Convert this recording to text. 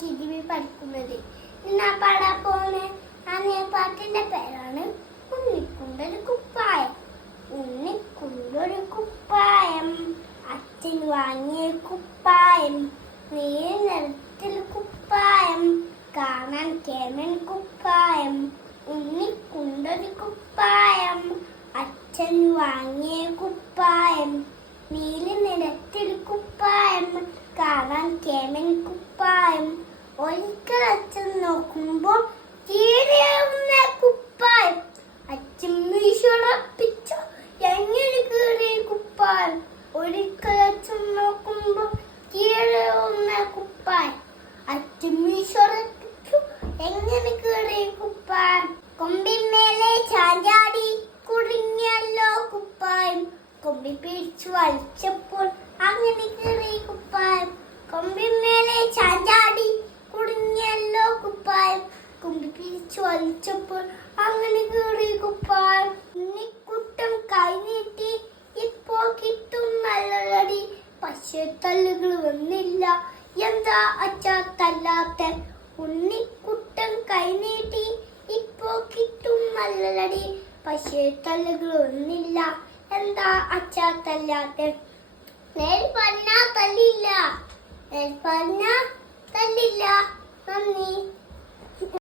കിഴിവി പഠിക്കുന്നത്. ഇന്ന് പാടാൻ പോകുന്ന ആ പാട്ടിന്റെ പേരാണ് ഉണ്ണിക്കുണ്ടൊരു കുപ്പായം. ഉണ്ണിക്കുണ്ടൊരു കുപ്പായം, അച്ഛൻ വാങ്ങിയ കുപ്പായം, നീല നിറത്തിൽ കുപ്പായം, കാണാൻ കേമൻ കുപ്പായം. ഉണ്ണിക്കുണ്ടൊരു കുപ്പായം, അച്ഛൻ വാങ്ങിയ കുപ്പായം, നീല നിറത്തിൽ കുപ്പായം, കാണാൻ കേമൻ കുപ്പായം. ഒരിക്കൽ അച്ഛൻ നോക്കുമ്പോൾ കീറിയാവുന്ന കുപ്പായം. അച്ഛൻ വീശുറപ്പിച്ചു, എങ്ങനെ കീറിയ കുപ്പായം. ഒരിക്കൽ അച്ഛൻ നോക്കുമ്പോൾ കീറിയാവുന്ന കുപ്പായം. അച്ഛൻ വീശുറപ്പിച്ചു, എങ്ങനെ കീറിയ കുപ്പായം. കൊമ്പിന്മേലെ ചാഞ്ചാടി കുടുങ്ങിയല്ലോ കുപ്പായം. കൊമ്പി പിടിച്ചു വലിച്ചപ്പോൾ അങ്ങനെ കീറിയ കുപ്പായം. കൊമ്പിന്മേലെ ചാഞ്ചാടി കുടുങ്ങിയല്ലോ കുപ്പായം. കൊമ്പി പിടിച്ചു വലിച്ചപ്പോൾ അങ്ങനെ കീറിയ കുപ്പായം. ഉണ്ണിക്കുട്ടൻ കൈനീട്ടി, ഇപ്പോ കിട്ടും നല്ലടി. പക്ഷേ തല്ലുകൾ വന്നില്ല, എന്താ അച്ഛാ തല്ലാത്ത. ഉണ്ണിക്കുട്ടൻ കൈനീട്ടി, ഇപ്പോ കിട്ടും നല്ലടി. പക്ഷേ തല്ലുകൾ വന്നില്ല, എന്താ അച്ഛാ തല്ലാത്ത. നേര് പറഞ്ഞാ തല്ലില്ല, നേര് പറഞ്ഞാ തല്ലില്ല. നന്ദി.